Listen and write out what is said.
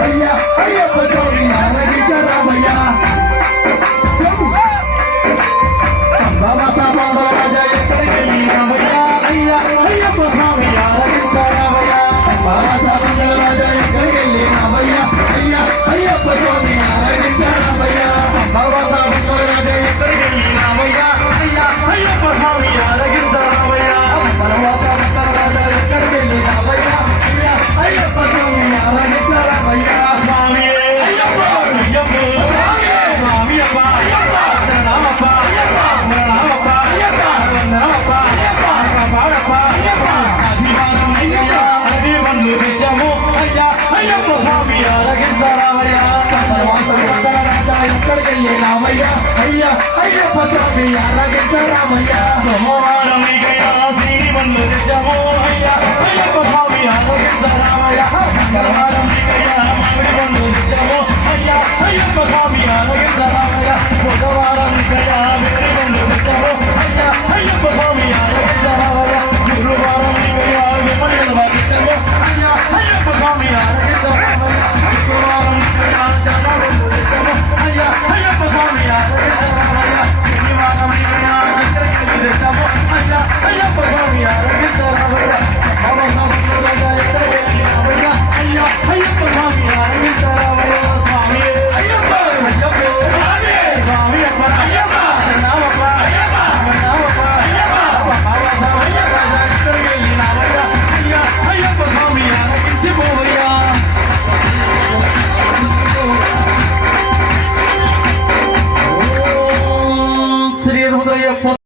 అయ్యా అయ్యప్ప స్వామి ఆరగించరామయ్యా బాబా సాబా రాజా ఎక్కడికి వెళ్ళినామయ్యా అయ్యా అయ్యప్ప స్వామి ఆరగించరామయ్యా బాబా సాబా రాజా ఎక్కడికి వెళ్ళినామయ్యా అయ్యా అయ్యప్ప స్వామి ఆరగించరామయ్యా బాబా సాబా రాజా ఎక్కడికి వెళ్ళినామయ్యా అయ్యా అయ్యప్ప స్వామి ఆరగించరామయ్యా తర్వాత రాజా ఎక్కడికి వెళ్ళినామయ్యా అయ్యా అయ్యప్ప స్వామి ఆరగించరామయ్యా స్వామి అయ్యప్ప అయ్యప్ప స్వామి స్వామి అప్ప అయ్యప్ప నామప్ప అయ్యప్ప నామప్ప అయ్యప్ప నామప్ప అయ్యప్ప బాడప్ప అయ్యప్ప అభిమానం అయ్యప్ప అది బంధు నిత్యము అయ్యా అయ్యప్ప స్వామి ఆరగించరామయ్యా ఎక్కడికి వెళ్ళినామయ్యా అయ్యా అయ్యప్ప స్వామి ఆరగించరామయ్యా సోమవారం శ్రీని బంధు నిత్యము అయ్యా అయ్యప్ప స్వామి ఆరగించరామయ్యా మంగళవారం మామిడి బంధు నిత్యము అయ్యా అయ్యప్ప స్వామి ఆరగించరామయ్యా బుధవారం వేడి బంధు నిత్యము అయ్యా అయ్యప్ప స్వామి ఆరగించరామయ్యా గురువారం విమల నిత్యము అయ్యా అయ్యప్ప స్వామి ఆరగించరామయ్యా శుక్రవారం నిత్యము అయ్యా అయ్యప్ప స్వామి ఆరగించరామయ్యా శనివారం నిత్యము అయ్యా అయ్యప్ప స్వామి ఆరగించరామయ్యా అయ్యా అయ్యప్ప స్వామి ఆరగించరామయ్యా స్వామి అయ్యప్ప అయ్యప్ప స్వామి స్వామి అప్ప అయ్యప్ప నామప్ప అయ్యప్ప నామప్ప అయ్యప్ప బాబా సాబా రాజా ఎక్కడికి వెళ్ళినామయ్యా అయ్యా అయ్యప్ప స్వామి ఆరగించిపోవయ్యా శ్రీ రుద్రయ్యప్ప